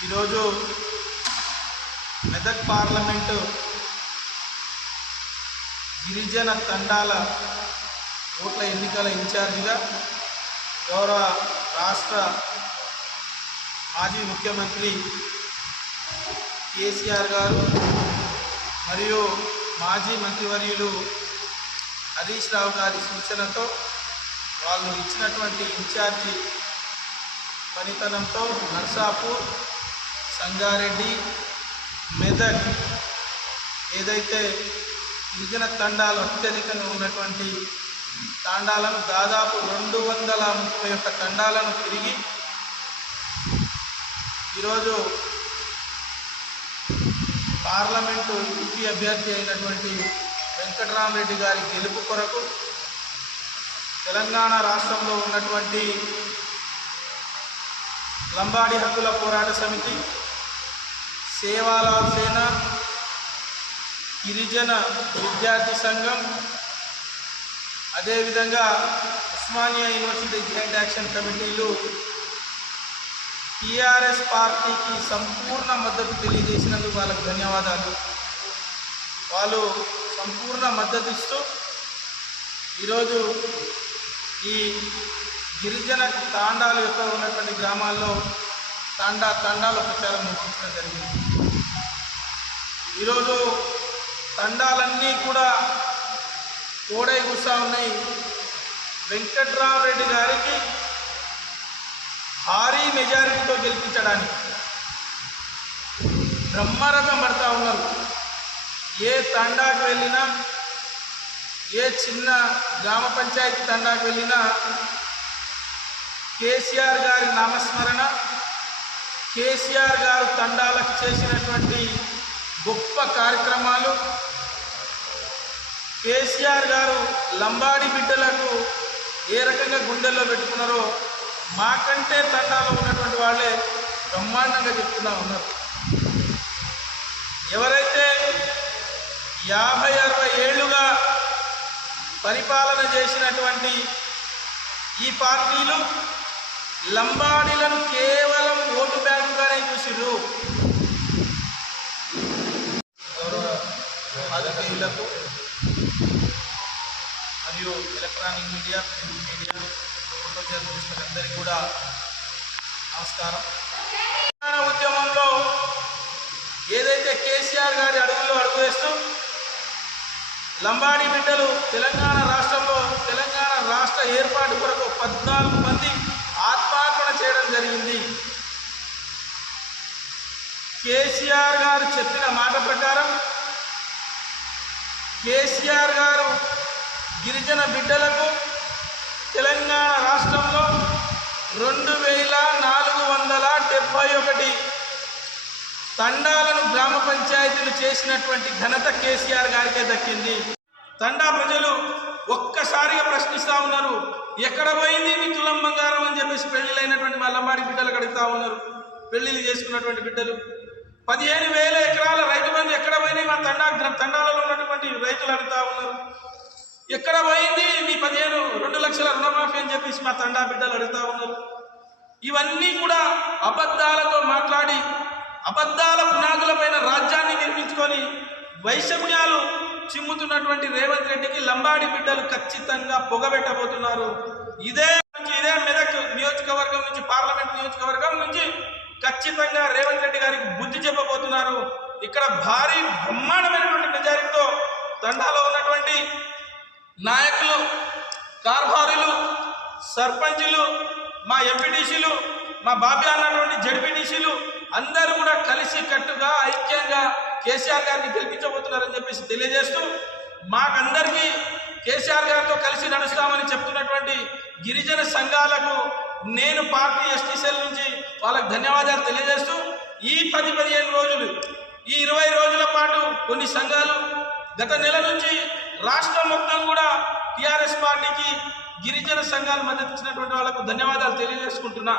ఈరోజు మెదక్ పార్లమెంటు గిరిజన తండాల ఓట్ల ఎన్నికల ఇన్ఛార్జిగా గౌరవ రాష్ట్ర మాజీ ముఖ్యమంత్రి కేసీఆర్ గారు మరియు మాజీ మంత్రివర్యులు హరీష్ రావు గారి సూచనతో వాళ్ళు ఇచ్చినటువంటి ఇన్ఛార్జి పనితనంతో నర్సాపూర్ సంగారెడ్డి మెదక్ ఏదైతే గిరిజన తండాలు అత్యధికంగా ఉన్నటువంటి తాండాలను దాదాపు రెండు వందల ముప్పై ఒక్క తండాలను తిరిగి ఈరోజు పార్లమెంటు యూపీ అభ్యర్థి అయినటువంటి వెంకటరామరెడ్డి గారి గెలుపు కొరకు తెలంగాణ రాష్ట్రంలో ఉన్నటువంటి లంబాడి హక్కుల పోరాట సమితి సేవాలాల్ సేన గిరిజన విద్యార్థి సంఘం అదేవిధంగా ఉస్మానియా యూనివర్సిటీ జాయింట్ యాక్షన్ కమిటీలు టీఆర్ఎస్ పార్టీకి సంపూర్ణ మద్దతు తెలియజేసినందుకు వాళ్ళకు ధన్యవాదాలు. వాళ్ళు సంపూర్ణ మద్దతు ఇస్తూ ఈరోజు ఈ గిరిజన తాండాలు యొక్క ఉన్నటువంటి గ్రామాల్లో తాండా తండాల ప్రచారం నిర్వహించడం జరిగింది. ఈరోజు తండాలన్నీ కూడా కోడై కూర్చా ఉన్నాయి. వెంకట్రామరెడ్డి గారికి భారీ మెజారిటీతో గెలిపించడానికి బ్రహ్మరథం పడతా ఉన్నారు. ఏ తండాకు వెళ్ళినా ఏ చిన్న గ్రామ పంచాయతీ తండాకు వెళ్ళినా కేసీఆర్ గారి నామస్మరణ కేసీఆర్ గారు తండాలకు చేసినటువంటి గొప్ప కార్యక్రమాలు కేసీఆర్ గారు లంబాడి బిడ్డలకు ఏ రకంగా గుండెల్లో పెట్టుకున్నారో మాకంటే తండాలో ఉన్నటువంటి వాళ్ళే బ్రహ్మాండంగా చెప్తున్నా ఉన్నారు. ఎవరైతే యాభై పరిపాలన చేసినటువంటి ఈ పార్టీలు లంబాడీలను కేవలం ఓటు బ్యాంకుగానే చూసిర్రు. గౌరవ మరియు electronic media print media photo జర్నలిస్టులందరికీ కూడా నమస్కారం. తెలంగాణ ఉద్యమంలో ఏదైతే కేసీఆర్ గారి అడుగులో అడుగు వేస్తూ లంబాడి బిడ్డలు తెలంగాణ రాష్ట్రంలో తెలంగాణ రాష్ట్ర ఏర్పాటు కొరకు పద్నాలుగు మంది ఆత్మార్పణ చేయడం జరిగింది. కేసీఆర్ గారు చెప్పిన మాట ప్రకారం కేసీఆర్ గారు గిరిజన బిడ్డలకు తెలంగాణ రాష్ట్రంలో రెండు వేల నాలుగు వందల డెబ్భై ఒకటి తండాలను గ్రామ పంచాయతీలు చేసినటువంటి ఘనత కేసీఆర్ గారికే దక్కింది. తండా ప్రజలు ఒక్కసారిగా ప్రశ్నిస్తూ ఉన్నారు ఎక్కడ పోయింది మీ తులం బంగారం? అని చెప్పేసి పెళ్ళిళ్ళైనటువంటి మా లంబాడి బిడ్డలు అడుగుతా ఉన్నారు. పెళ్ళిళ్ళు చేసుకున్నటువంటి బిడ్డలు పదిహేను వేల ఎకరాల రైతు బంధు ఎక్కడ పోయినాయి మా తండా తండాలలో ఉన్నటువంటి రైతులు అడుగుతా ఉన్నారు. ఎక్కడ పోయింది మీ పదిహేను రెండు లక్షల రుణమాఫీ? అని చెప్పేసి మా తండా బిడ్డలు అడుగుతా ఉన్నారు. ఇవన్నీ కూడా అబద్ధాలతో మాట్లాడి అబద్ధాల పునాదులపైన రాజ్యాన్ని నిర్మించుకొని వైషమ్యాలు చిమ్ముతున్నటువంటి రేవంత్ రెడ్డికి లంబాడి బిడ్డలు ఖచ్చితంగా పొగబెట్టబోతున్నారు. ఇదే నుంచి ఇదే మెదక్ నియోజకవర్గం నుంచి పార్లమెంట్ నియోజకవర్గం నుంచి ఖచ్చితంగా రేవంత్ రెడ్డి గారికి బుద్ధి చెప్పబోతున్నారు. ఇక్కడ భారీ బ్రహ్మాండమైనటువంటి మెజారిటీతో తండాలో ఉన్నటువంటి నాయకులు కార్భారులు సర్పంచులు మా ఎంపీటీసీలు మా బాబీ అన్నటువంటి జడ్పీటీసీలు అందరూ కూడా కలిసి కట్టుగా ఐక్యంగా కేసీఆర్ గారిని గెలిపించబోతున్నారని చెప్పేసి తెలియజేస్తూ మాకందరికీ కేసీఆర్ గారితో కలిసి నడుస్తామని చెప్తున్నటువంటి గిరిజన సంఘాలకు నేను పార్టీ ఎస్టీ సెల్ నుంచి వాళ్ళకు ధన్యవాదాలు తెలియజేస్తూ ఈ పది పదిహేను రోజులు ఈ ఇరవై రోజుల పాటు కొన్ని సంఘాలు గత నెల నుంచి రాష్ట్రం మొత్తం కూడా టీఆర్ఎస్ పార్టీకి గిరిజన సంఘాలు మద్దతు ఇచ్చినటువంటి వాళ్ళకు ధన్యవాదాలు తెలియజేసుకుంటున్నా.